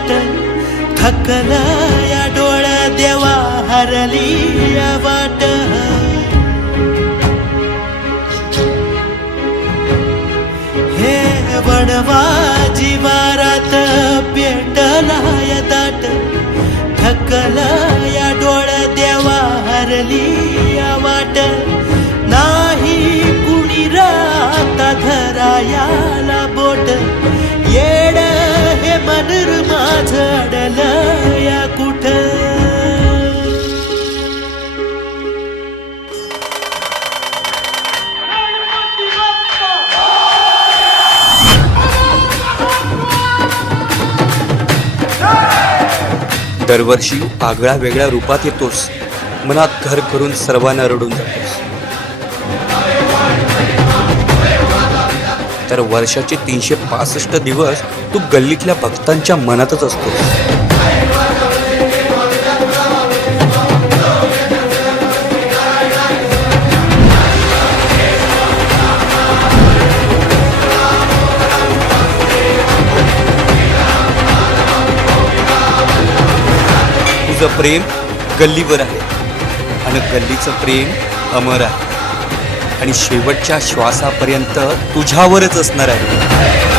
वाट थकला या डोळ्या देवा हरली या वाट हे वणवा जीवारात पेटला या दाट थकला या डोळ्या देवा हरली या वाट नाही कुणी राता धरायाला बोट येड हे मनर माझं अडलं या कुठ दरवर्षी आगळ्या वेगळ्या रूपात येतोस, मनात घर करून सर्वांना रडून जातोस. तर वर्षाचे 365 दिवस तू गल्लीतल्या भक्तांच्या मनातच असतोस. तुझं प्रेम गल्लीवर आहे आणि गल्लीचं प्रेम अमर आहे आणि शेवटच्या श्वासापर्यंत तुझ्यावरच असणार आहे.